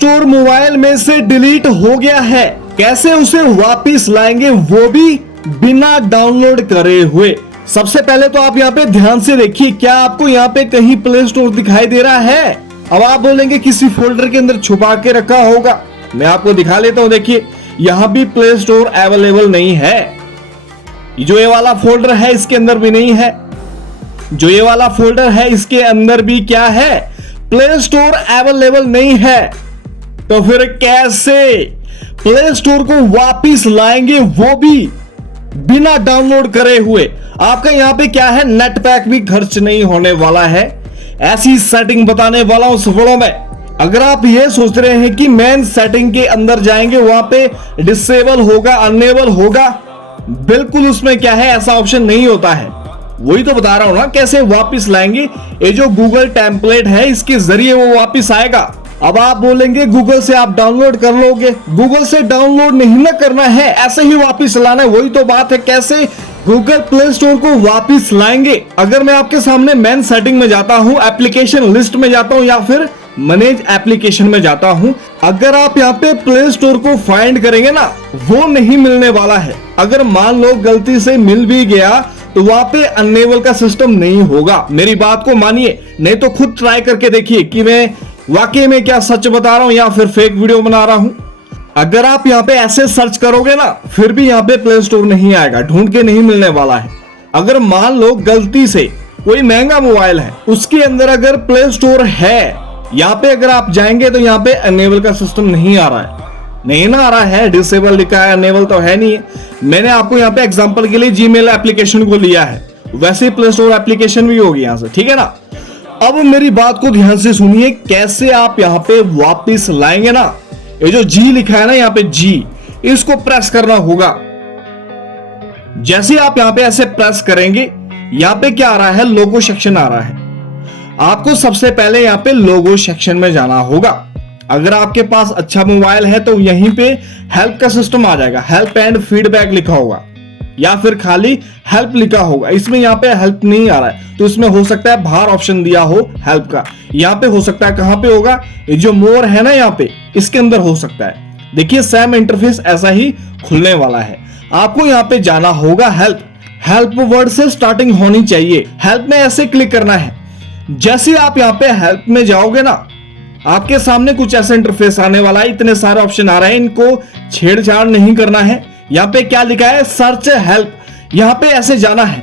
Store mobile में से delete हो गया है, कैसे उसे वापस लाएंगे वो भी बिना डाउनलोड करे हुए। सबसे पहले तो आप यहाँ पे ध्यान से देखिए, क्या आपको यहाँ पे कहीं प्ले स्टोर दिखाई दे रहा है? अब आप बोलेंगे किसी फोल्डर के अंदर छुपा के रखा होगा, मैं आपको दिखा लेता हूं। देखिए यहाँ भी प्ले स्टोर अवेलेबल नहीं है, जो ये वाला फोल्डर है इसके अंदर भी नहीं है, जो ये वाला फोल्डर है इसके अंदर भी क्या है, प्ले स्टोर अवेलेबल नहीं है। तो फिर कैसे प्ले स्टोर को वापस लाएंगे, वो भी बिना डाउनलोड करे हुए? आपका यहाँ पे क्या है, नेट पैक भी खर्च नहीं होने वाला है। ऐसी सेटिंग बताने वाला हूं इस वीडियो में। अगर आप ये सोच रहे हैं कि मेन सेटिंग के अंदर जाएंगे वहां पे डिसेबल होगा, अनेबल होगा, बिल्कुल उसमें क्या है, ऐसा ऑप्शन नहीं होता है। वही तो बता रहा हूं ना कैसे वापस लाएंगे। ये जो गूगल टेम्पलेट है इसके जरिए वो वापस आएगा। अब आप बोलेंगे गूगल से आप डाउनलोड कर लोगे, गूगल से डाउनलोड नहीं ना करना है, ऐसे ही वापस लाना है। वही तो बात है, कैसे गूगल प्ले स्टोर को वापस लाएंगे। अगर मैं आपके सामने मेन सेटिंग में जाता हूं, एप्लीकेशन लिस्ट में जाता हूं या फिर मैनेज एप्लीकेशन में जाता हूं, अगर आप यहाँ पे प्ले स्टोर को फाइंड करेंगे ना, वो नहीं मिलने वाला है। अगर मान लो गलती से मिल भी गया तो वहां पे अनेबल का सिस्टम नहीं होगा। मेरी बात को मानिए, नहीं तो खुद ट्राई करके देखिए कि मैं वाकई में क्या सच बता रहा हूं या फिर फेक वीडियो बना रहा हूं। अगर आप यहाँ पे ऐसे सर्च करोगे ना, फिर भी यहाँ पे प्ले स्टोर नहीं आएगा, ढूंढ के नहीं मिलने वाला है। अगर मान लो गलती से कोई महंगा मोबाइल है, उसके अंदर अगर प्ले स्टोर है, यहाँ पे अगर आप जाएंगे तो यहाँ पे अनेबल का सिस्टम नहीं आ रहा है, नहीं ना आ रहा है, डिसेबल लिखा है, अनेबल तो है नहीं है। मैंने आपको यहाँ पे एग्जांपल के लिए जीमेल एप्लीकेशन को लिया है, वैसे ही प्ले स्टोर एप्लीकेशन भी होगी यहाँ से, ठीक है ना। अब मेरी बात को ध्यान से सुनिए, कैसे आप यहाँ पे वापस लाएंगे ना। ये जो जी लिखा है ना यहाँ पे, जी, इसको प्रेस करना होगा। जैसे आप यहाँ पे ऐसे प्रेस करेंगे, यहाँ पे क्या आ रहा है, लोगो सेक्शन आ रहा है। आपको सबसे पहले यहाँ पे लोगो सेक्शन में जाना होगा। अगर आपके पास अच्छा मोबाइल है तो यहीं पे हेल्प का सिस्टम आ जाएगा, हेल्प एंड फीडबैक लिखा होगा या फिर खाली हेल्प लिखा होगा। इसमें यहाँ पे हेल्प नहीं आ रहा है, तो इसमें हो सकता है बाहर ऑप्शन दिया हो हेल्प का। यहाँ पे हो सकता है, कहां पे होगा, ये जो मोर है ना यहाँ पे, इसके अंदर हो सकता है। देखिए सेम इंटरफेस ऐसा ही खुलने वाला है। आपको यहाँ पे जाना होगा हेल्प, हेल्प वर्ड से स्टार्टिंग होनी चाहिए। हेल्प में ऐसे क्लिक करना है। जैसे आप यहाँ पे हेल्प में जाओगे ना, आपके सामने कुछ ऐसा इंटरफेस आने वाला है। इतने सारे ऑप्शन आ रहे हैं, इनको छेड़छाड़ नहीं करना है। यहाँ पे क्या लिखा है, सर्च हेल्प, यहाँ पे ऐसे जाना है,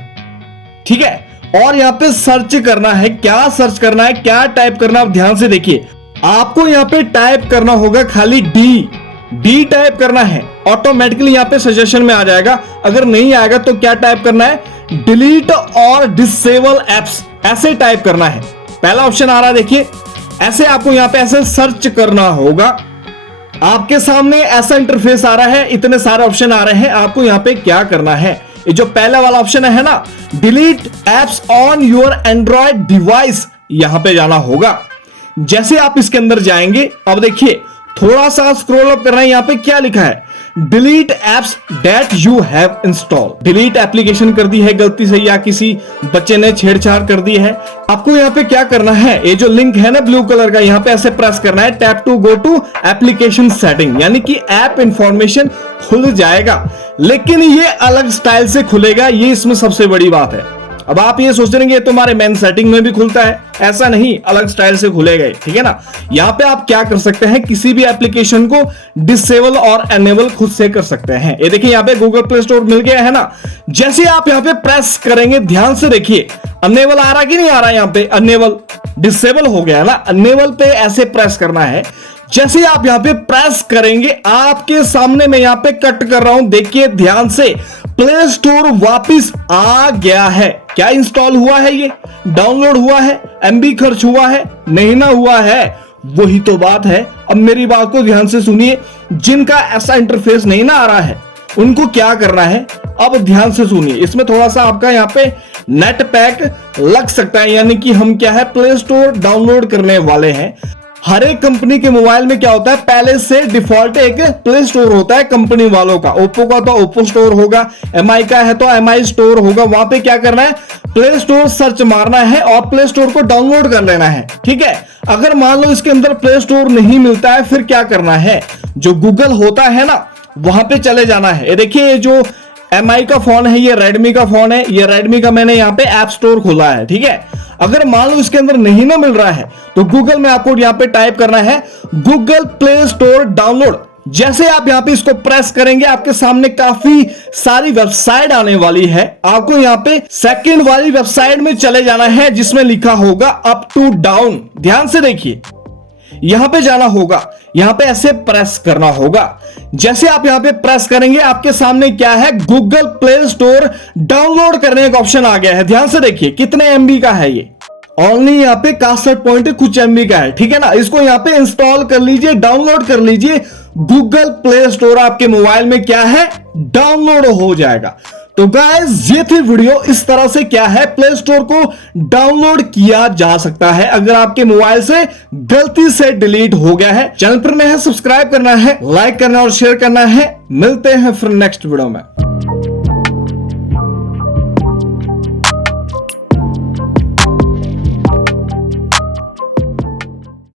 ठीक है। और यहाँ पे सर्च करना है। क्या सर्च करना है, क्या टाइप करना है, आप ध्यान से देखिए। आपको यहाँ पे टाइप करना होगा खाली डी टाइप करना है। ऑटोमेटिकली यहाँ पे सजेशन में आ जाएगा। अगर नहीं आएगा तो क्या टाइप करना है, डिलीट और डिसेबल एप्स, ऐसे टाइप करना है। पहला ऑप्शन आ रहा है, देखिए ऐसे आपको यहाँ पे ऐसे सर्च करना होगा। आपके सामने ऐसा इंटरफेस आ रहा है, इतने सारे ऑप्शन आ रहे हैं। आपको यहाँ पे क्या करना है, ये जो पहला वाला ऑप्शन है ना, delete apps on your Android device, यहां पे जाना होगा। जैसे आप इसके अंदर जाएंगे, अब देखिए थोड़ा सा स्क्रॉल अप करना है। यहाँ पे क्या लिखा है, delete apps that you have install. Delete application कर दी है गलती से या किसी बच्चे ने छेड़छाड़ कर दी है। आपको यहाँ पे क्या करना है, ये जो लिंक है ना ब्लू कलर का, यहाँ पे ऐसे प्रेस करना है, tap to go to application setting, यानी कि ऐप इंफॉर्मेशन खुल जाएगा। लेकिन ये अलग स्टाइल से खुलेगा, ये इसमें सबसे बड़ी बात है। अब आप ये सोच रहे हैं तुम्हारे मेन सेटिंग में भी खुलता है, ऐसा नहीं, अलग स्टाइल से खुलेगा, ठीक है ना। यहाँ पे आप क्या कर सकते हैं, किसी भी एप्लीकेशन को डिसेबल और एनेबल खुद से कर सकते हैं। ये देखिए यहाँ पे गूगल प्ले स्टोर मिल गया है ना। जैसे आप यहाँ पे प्रेस करेंगे, ध्यान से देखिए, अनेबल आ रहा कि नहीं आ रहा, यहाँ पे अनेबल, डिसेबल हो गया ना। अनेबल पे ऐसे प्रेस करना है। जैसे आप यहाँ पे प्रेस करेंगे, आपके सामने मैं यहाँ पे कट कर रहा हूं, देखिए ध्यान से, प्ले स्टोर वापिस आ गया है। क्या इंस्टॉल हुआ है, ये डाउनलोड हुआ है, एमबी खर्च हुआ है, नहीं ना हुआ है, वही तो बात है। अब मेरी बात को ध्यान से सुनिए, जिनका ऐसा इंटरफेस नहीं ना आ रहा है, उनको क्या करना है, अब ध्यान से सुनिए। इसमें थोड़ा सा आपका यहाँ पे नेट पैक लग सकता है, यानी कि हम क्या है, प्ले स्टोर डाउनलोड करने वाले हैं। हर एक कंपनी के मोबाइल में क्या होता है, पहले से डिफॉल्ट एक प्ले स्टोर होता है कंपनी वालों का। ओप्पो का तो ओप्पो स्टोर होगा, एमआई का है तो एमआई स्टोर होगा। वहां पे क्या करना है, प्ले स्टोर सर्च मारना है और प्ले स्टोर को डाउनलोड कर लेना है, ठीक है। अगर मान लो इसके अंदर प्ले स्टोर नहीं मिलता है, फिर क्या करना है, जो गूगल होता है ना वहां पे चले जाना है। ये देखिए, ये जो MI का फोन है, ये रेडमी का फोन है, ये रेडमी का मैंने यहाँ पे ऐप स्टोर खोला है, ठीक है। अगर मान लो इसके अंदर नहीं ना मिल रहा है तो गूगल में आपको यहाँ पे टाइप करना है गूगल प्ले स्टोर डाउनलोड। जैसे आप यहाँ पे इसको प्रेस करेंगे, आपके सामने काफी सारी वेबसाइट आने वाली है। आपको यहाँ पे सेकंड वाली वेबसाइट में चले जाना है जिसमें लिखा होगा अप टू डाउन। ध्यान से देखिए, यहां पे जाना होगा, यहां पे ऐसे प्रेस करना होगा। जैसे आप यहां पे प्रेस करेंगे, आपके सामने क्या है, गूगल प्ले स्टोर डाउनलोड करने का ऑप्शन आ गया है। ध्यान से देखिए कितने MB का है ये, ओनली यहाँ पे 61 पॉइंट कुछ MB का है, ठीक है ना। इसको यहाँ पे इंस्टॉल कर लीजिए, डाउनलोड कर लीजिए। गूगल प्ले स्टोर आपके मोबाइल में क्या है, डाउनलोड हो जाएगा। तो गाइस, ये थी वीडियो, इस तरह से क्या है प्ले स्टोर को डाउनलोड किया जा सकता है अगर आपके मोबाइल से गलती से डिलीट हो गया है। चैनल पर नए हैं, सब्सक्राइब करना है, लाइक करना और शेयर करना है। मिलते हैं फिर नेक्स्ट वीडियो में।